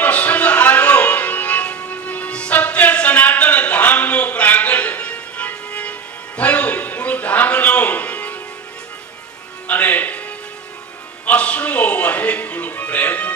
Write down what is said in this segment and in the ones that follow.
પ્રસંગ આવ્યો. સત્ય સનાતન ધામનો પ્રાગટ થયું ગુરુ ધામનો અને અશ્રુઓ વહે ગુરુ પ્રેમ.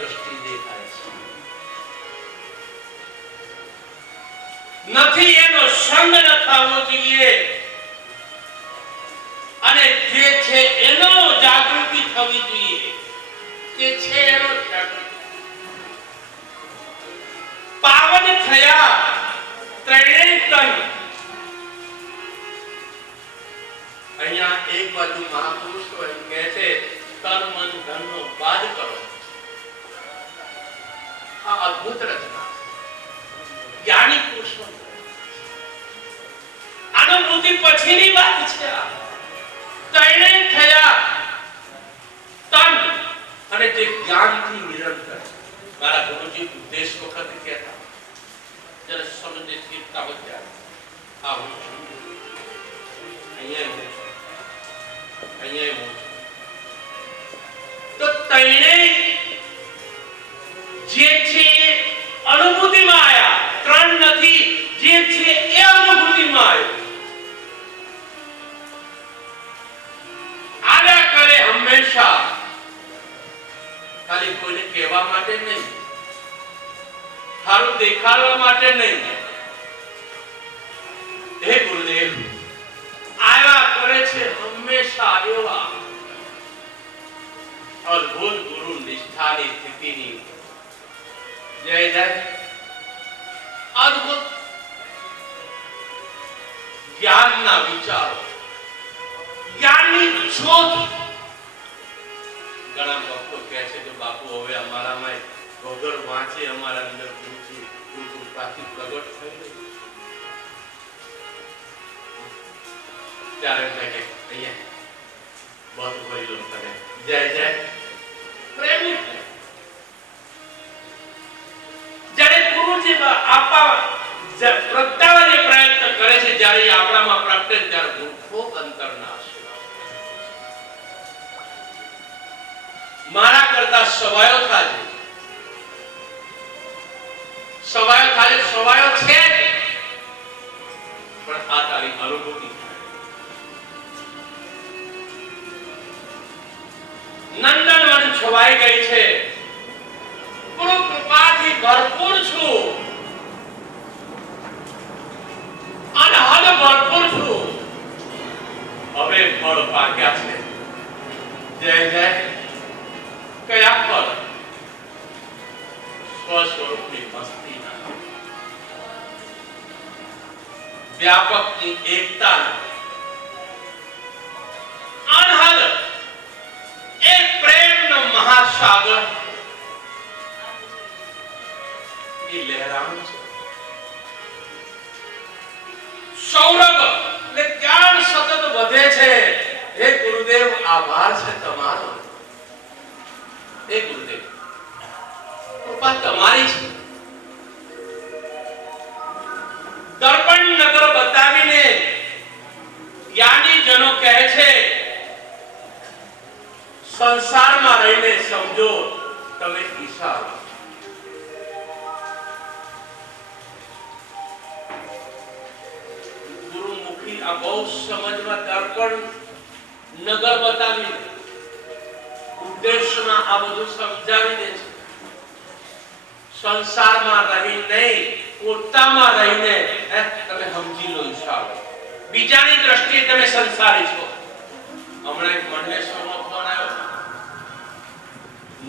નથી, એનો સંગ ન જોઈએ. અને જે છે એનો જાગૃતિ થવી જોઈએ. જે છે એનો પાવન થયા, ત્રણેય તન અહીંયા એક બાજુ મહાપુરુષો એમ કહે છે, તન મન ધન નો બાદ કરો. આ અદ્ભુત રચના. જ્ઞાની પુરુષો અનુભૂતિ પછીની વાત છે આ. થયા તન અને તે જ્ઞાનથી નિરંતર. મારા ગુરુજી ઉદ્દેશ વખત કહેતા જ્યારે સમજે ચિંતા વધ્યા આ હું છું. અહીંયા હું અહીંયા હું તો તૈણે જે છે અનુભૂતિમાં આવ્યા ત્રણ નથી, જે છે એ અનુભૂતિમાં આવ્યા હંમેશા ખાલી કોઈને કહેવા માટે નહીં. સારું દેખાડવા માટે નહીં. હે ગુરુદેવ આવ્યા કરે છે હંમેશા એવા. અદ્ભુત ગુરુ નિષ્ઠાની સ્થિતિની. જય જય. અદ્ભુત જ્ઞાનના વિચારો. જ્ઞાનની શોધ. ઘણા ભક્તો કહે છે કે બાપુ, હવે અમારામાં વગર વાંચે અમારા અંદર ગુરુજી ગુરુ કૃપાથી પ્રગટ થઈ ગઈ. ત્યારે એમ અહીંયા બસ ભરી લો જય જય. પ્રેમી જ્યારે ગુરુજી આપવા પ્રગટાવવાની પ્રયત્ન કરે છે, જ્યારે આપણામાં પ્રગટે ત્યારે ગુરુ ખૂબ અંતરના આશીર્વાદ મારા કરતા સવાયો થાજે. સવાયો થાજે, સવાયો છે. પણ આ તારી અનુભૂતિ નંદનવન છવાઈ ગઈ છે. ગુરુ કૃપાથી ભરપૂર છું. અનહદ ભરપૂર છું. હવે ફળ પાક્યા છે. જય જય. કયા પર સ્વસ્વરૂપની મસ્તીના વ્યાપકની એકતા અનહદ એ પ્રેમનો છે. સૌરભ, એટલે જ્ઞાન સતત વધે છે. હે ગુરુદેવ, આભાર છે તમારો. હે ગુરુદેવ. કૃપા તમારી છે. દર્પણ નગર બતાવીને જ્ઞાની જનો કહે છે, સંસારમાં રહીને સમજો, તમે ઈશા ગુરુમુખી આ બહુ સમજમાં દર્પણ નગર બતાવી દે. આ બધું સમજાવી દે છે. સંસારમાં રહી નહીં, પોતામાં રહીને તમે સમજી લો ઈશારો. બીજાની દ્રષ્ટિએ તમે સંસારી છો. હમણાં એક મંડલેશ્વરનો ફોન આવ્યો.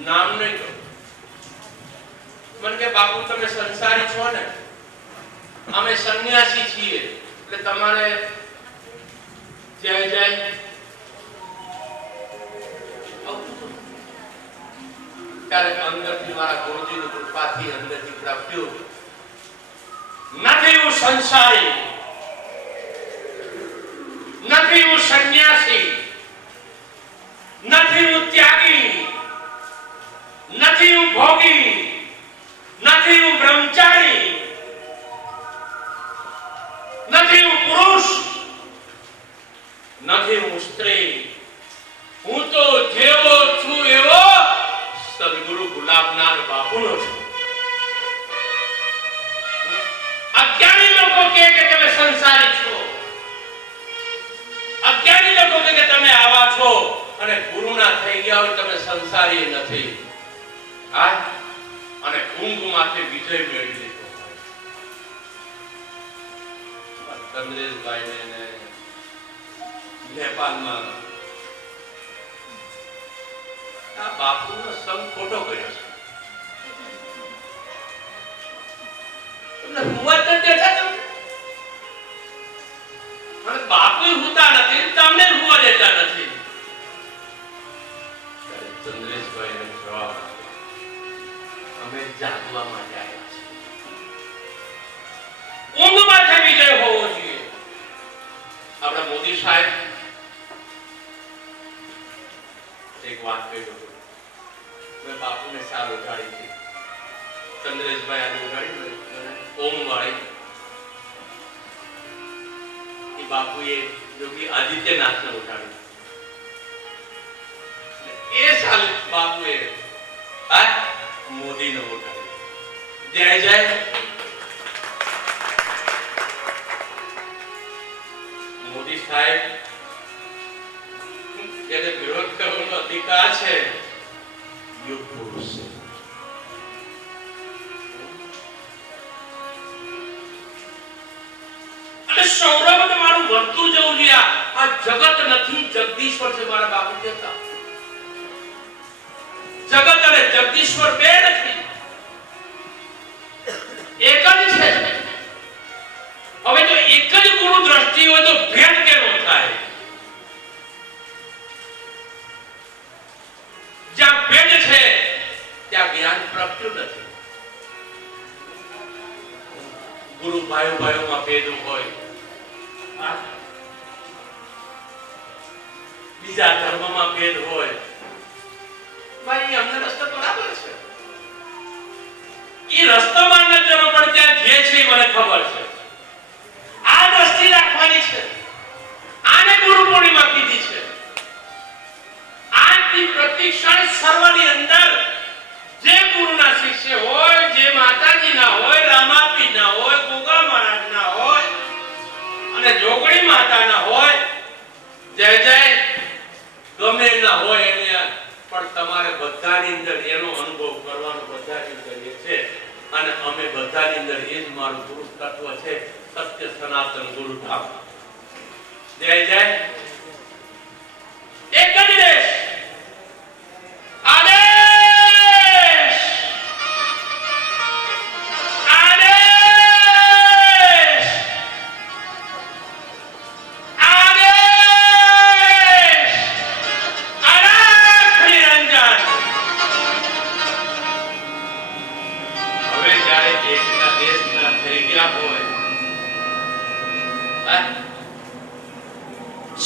નામ નહીં મને કે, બાપુ, તમે સંસારી છો ને? અમે સંન્યાસી છીએ. એટલે તમારે જય જય ત્યારે અંદરથી મારા ગુરુજીની કૃપાથી અંદરથી પ્રાપ્યું નથી હું સંસારી. નથી હું સંન્યાસી. નથી હું ત્યાગી. અને સૌરભ તમારું વધતું જવું જોઈએ. આ જગત નથી, જગદીશ્વર છે મારા બાપુ કહેતા. જગત અને જગદીશ્વર બે નથી. એક જ છે. હવે જો એક જ ગુરુ દ્રષ્ટિ હોય તો ભેદ કેવો થાય? જ્યાં ભેદ છે, ત્યાં જ્ઞાન પ્રગટ્યું નથી. ગુરુ ભાઈઓ, ભાઈઓમાં ભેદ હોય? બીજા ધર્મમાં ભેદ હોય. ભાઈ અમને રસ્તો બરાબર છે. એ રસ્તામાં ન જવો પણ ત્યાં જે છે મને ખબર છે. આ દ્રષ્ટિ રાખવાની છે. આને ગુરુ પૂર્ણિમા કીધી છે. આજથી પ્રતિક્ષણ સર્વની અંદર જે ગુરુના શિષ્ય હોય જે માતાજીના હોય અને જોગણી માતાના હોય, જય જય, ગમે ના હોય એને પણ તમારે બધાની અંદર એનો અનુભવ કરવાનો બધાની અંદર એ છે. અને અમે બધાની અંદર એ જ મારું ગુરુ તત્વ છે, સત્ય સનાતન ગુરુ ધામ જય જય. એક જ દેશ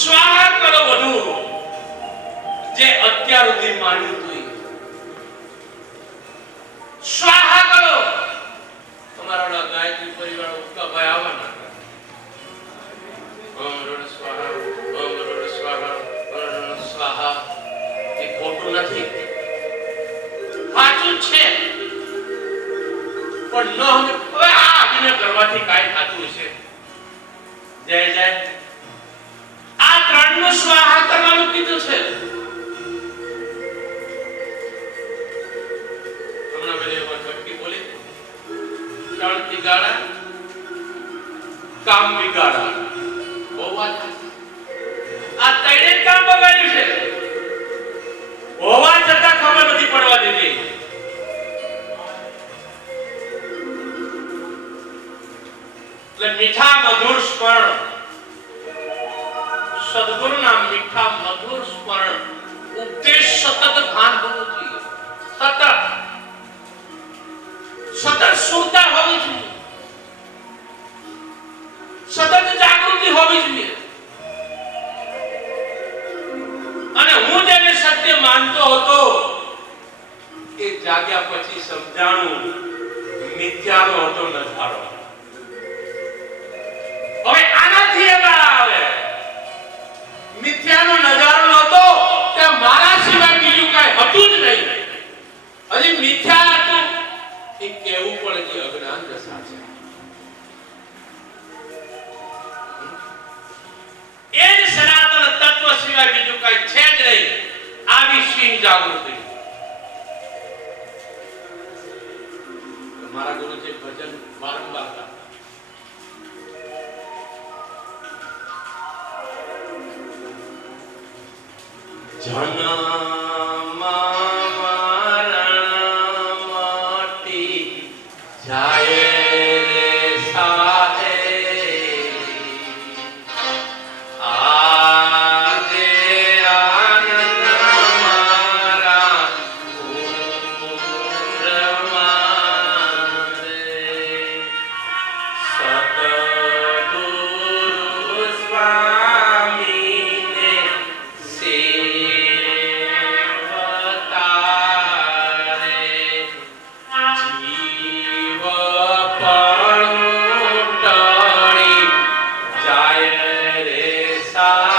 સ્વાહા કરો બધું. જે અત્યાર સુધી માંડ્યું હતું સ્વાહા કરો. તમારા ગાયત્રી પરિવાર ઉગતા ભાઈ આવવાના ઓમ સ્વાહા ઓમ સ્વાહા રણ સ્વાહા. એ ખોટું નથી. સાચું છે. પણ ન હવે આ આજ્ઞા કરવાથી કાંઈ થતું છે જય જય. આ ત્રણે કામ બગાડ્યું છે. હોવા નથી પડવા દીધી. એટલે મીઠા મધુર સ્મરણ. સદગુરુના મીઠા મધુર સ્મરણ ઉપદેશ સતત ભાન હોવું જોઈએ સતત સતત સુરતા હોવી જોઈએ સતત જાગૃતિ હોવી જોઈએ અને હું જેને સત્ય માનતો હતો એ જાગ્યા પછી સમજાણું મિથ્યાનો હતો નજારો હવે આનાથી એવા આવે મિથ્યાનો નજારો નહોતો, ત્યાં મારા સિવાય બીજું કાંઈ હતું જ નહીં. હજી મિથ્યા હતું. એ કહેવું પણ જે અજ્ઞાન દશા છે. એ જ સનાતન તત્વ સિવાય બીજું કાંઈ છે જ નહીં. આવી સિંહ જાગૃતિ. મારા ગુરુજી ભજન વારંવાર I'm not. જાય રે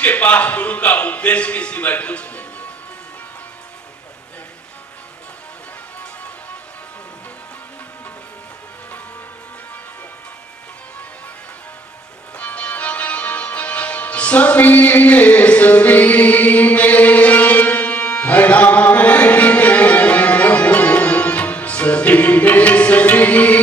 उसके पास गुरु का उपदेश के सिवाय कुछ नहीं सभी में सभी में खड़ा मैं ही मैं हूँ सभी में सभी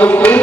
शोक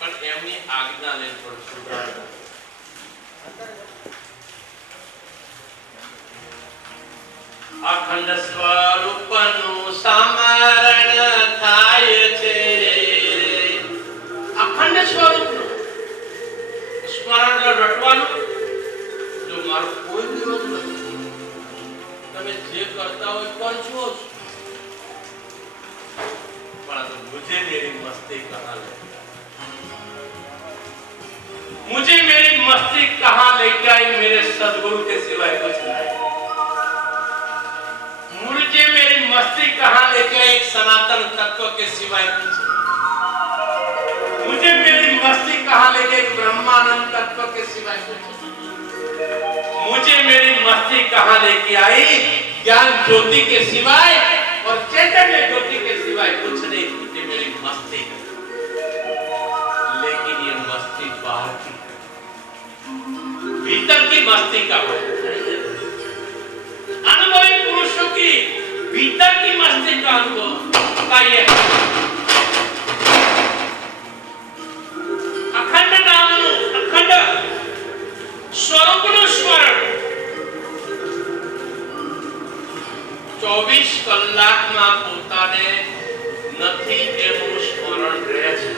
પણ એમની આજ્ઞા લેવી પડશે અખંડ સ્વરૂપનું સમરણ થાય છે. અખંડ સ્વરૂપનું. સ્મરણ રટવાનું. જો મારું કોઈ વિરોધ નથી, તમે જે કરતા હોય પણ છો પણ મુજે મેરી મસ્તી કરાલે मुझे मेरी मस्ती कहाँ लेके आई? मेरे सदगुरु के सिवाय कुछ नहीं। मुझे मेरी मस्ती कहाँ लेके आई? एक सनातन तत्व के सिवाय कुछ मुझे मेरी मस्ती कहाँ लेके एक ब्रह्मानंद तत्व के सिवाय कुछ मुझे मेरी मस्ती कहाँ लेके आई? ज्ञान ज्योति के सिवाय है। भीतर की मस्ती का है अनुभवी पुरुषों की भीतर की मस्ती का अनुभव का ये है અખંડ નામનું અખંડ સ્વરૂપનું સ્મરણ ચોવીસ કલાકમાં પોતાને નથી એનું સ્મરણ રહે છે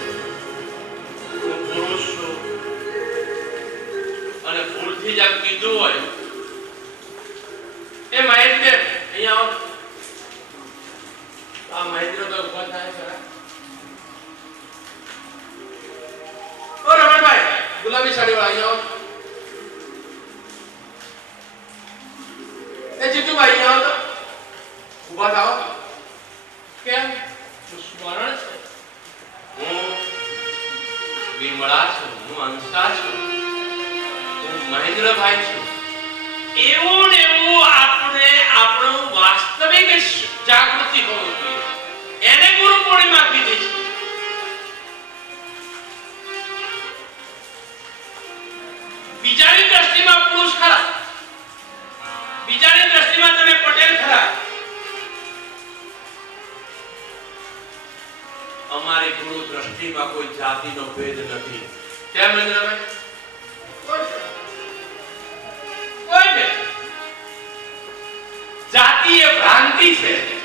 હું પુરુષ છું અને ભૂલથી જ આમ કીધું હોય. એ મહેન્દ્ર, અહીંયા આવો. આ મહેન્દ્ર તો ઊભા થાય ખરા ઓ રમણભાઈ, ગુલાબી સાડી વાળા, અહીંયા આવો. એ જીતુભાઈ, અહીંયા આવો તો. ઊભા થાઓ. કેમ? સ્મરણ છે? હું વિમળા છું, હું અંશા છું. મહેન્દ્રભાઈ છું. એવું ને એવું આપણે આપણું વાસ્તવિક જાગૃતિ હોવું જોઈએ. એને ગુરુ પૂર્ણિમા કીધી છે. બીજાની દ્રષ્ટિમાં પુરુષ ખરા. બીજાની દ્રષ્ટિમાં તમે પટેલ ખરા. અમારી ગુરુ દ્રષ્ટિમાં કોઈ જાતિનો ભેદ નથી. કેમ મહેન્દ્રભાઈ? એ ભ્રાંતિ છે.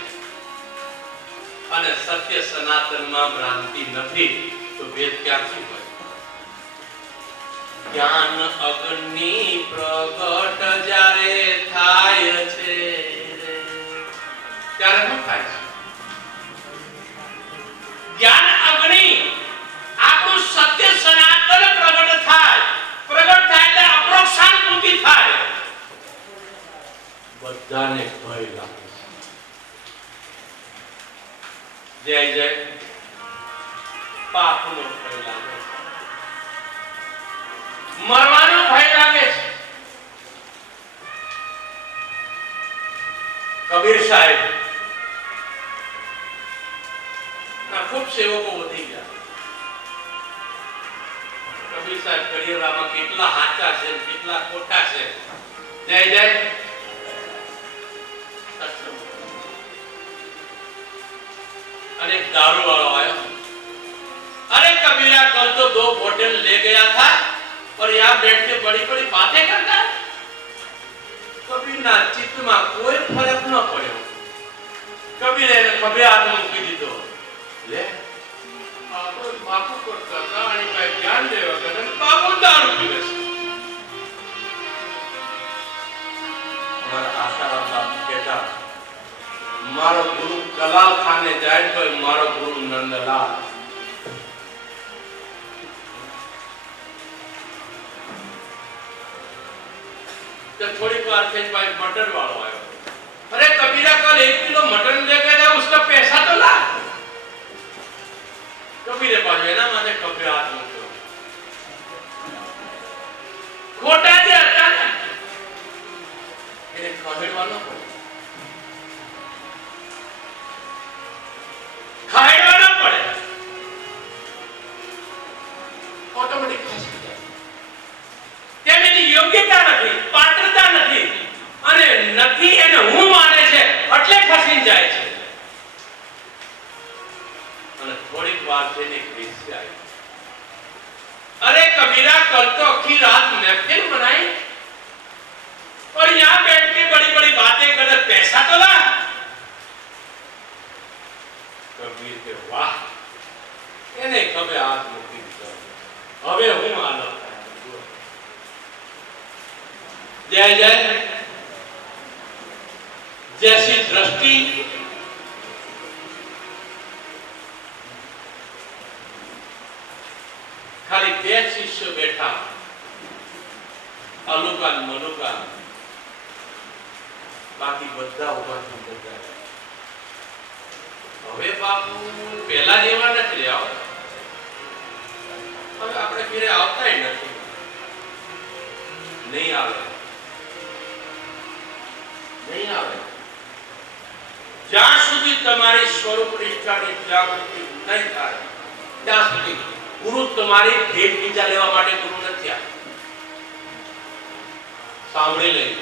અને સત્ય સનાતનમાં ભ્રાંતિ નથી, તો ભેદ ક્યાંથી હોય? જ્ઞાન અગ્નિ પ્રગટ જ્યારે થાય છે. ત્યારે શું થાય છે? જ્ઞાન અગ્નિ આપણું સત્ય સનાતન પ્રગટ થાય. પ્રગટ થાય એટલે અપ્રોક્ષાનુભૂતિ થાય. બધાને ભય લાગે જય જય, પાપનો ભય લાગે મરવાનો ભય લાગે છે. કબીર સાહેબ, ના, ખૂબ સેવકો વધી ગયા. કબીર સાહેબ, કડિયરામાં કેટલા હાચા છે કેટલા ખોટા છે. જય જય અને એક દારૂ વાળો આવ્યો अरे कबीरा कल तो दो बोतल ले गया था और यहाँ बैठ के बड़ी बड़ी बातें करता है કબીરના ચિત્તમાં કોઈ ફરક ન પડ્યો કબીરે એને ખભે હાથ મૂકી દીધો લે આપણો બાપુ કરતા હતા અને કઈ ધ્યાન દેવા કરે બાપુ દારૂ પીવે છે અમારા આશારામ બાપુ કહેતા મારો ગુરુ કલાલ ખાને જાય તો મારો ગુરુ નંદલાલ तो थोड़ी बार फिर भाई मटन वाला आया अरे कबीरा कल एक किलो मटन लेके गया उसका पैसा तो ला कबीरे पास है ना माने कबीर हाथ में શિષ્યો બેઠા. અનુકાન મનુકાન બાકી બધા ઊભા થઈ બધા. હવે બાપુ પેલા જેવા નથી રહ્યા હવે આપણે ઘરે આવતા નથી. નહીં આવે. નહીં આવે. જ્યાં સુધી તમારી સ્વરૂપ નિષ્ઠાની જાગૃતિ નહીં થાય, ત્યાં સુધી ગુરુ તમારી ભેટ બીજા લેવા માટે ગુરુ નથી સાંભળી લઈ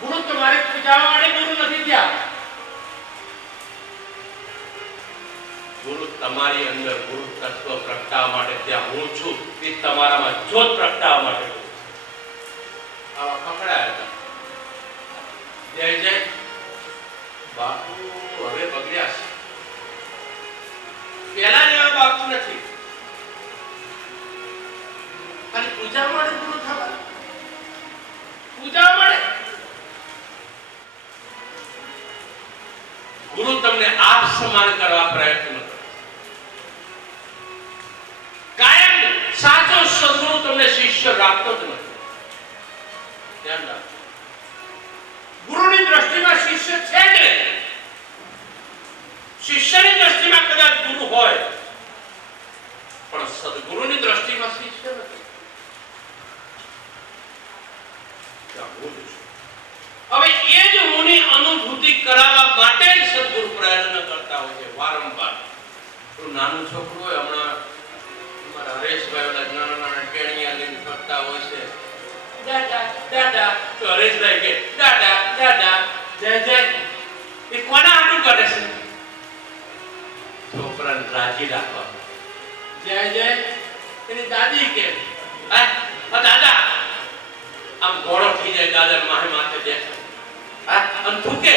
ગુરુ તમારે પૂજાવા માટે ગુરુ નથી ત્યાં ગુરુ તમારી અંદર ગુરુ તત્વ પ્રગટાવવા માટે ત્યાં હું છું એ તમારામાં જોત પ્રગટાવવા માટે. આવા પકડાયા હતા. જય જય. દાદા તો હરેશભાઈ કે દાદા દાદા જય જય. એ કોના હાટું કરે છે? છોકરાને રાજી રાખવા જય જય. એની દાદી કે. હા, દાદા આમ ઘોડો થઈ જાય દાદા માહે માથે બેઠો. હા? આમ થૂકે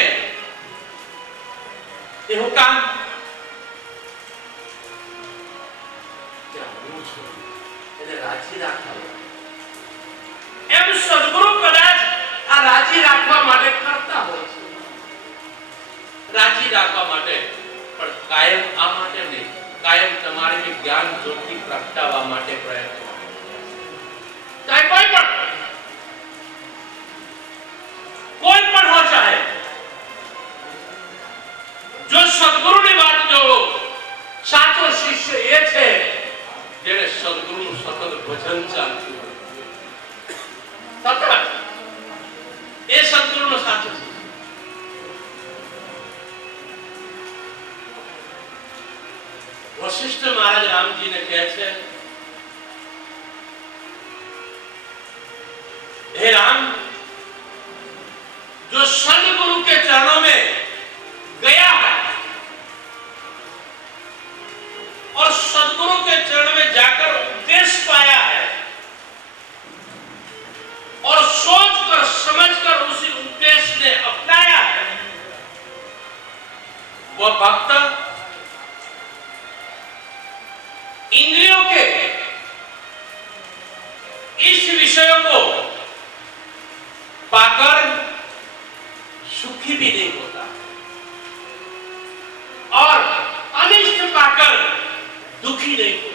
એ હું કામ? ત્યાં હું છું. એને રાજી રાખવા એમ સદગુરુ કદાચ આ રાજી રાખવા માટે કરતા હોય છે. રાજી રાખવા માટે પણ કાયમ આ માટે નહીં, કાયમ તમારી જ્ઞાન જ્યોતિ પ્રગટાવવા માટે પ્રયત્ન ચાહે કોઈ પણ કોઈ પણ હો ચાહે. જો સદગુરુની વાત જો સાચો શિષ્ય એ છે જેને સદગુરુનું સતત ભજન ચાલતું હોય. મહારાજ રામજીને કહે છે हे राम जो सदगुरु के चरणों में गया है और सदगुरु के चरण में जाकर उपदेश पाया है और सोचकर समझकर उसी उपदेश ने अपनाया है वह भक्त इंद्रियों के इस विषयों को पाकर सुखी भी नहीं होता और अनिष्ट पाकर दुखी नहीं होता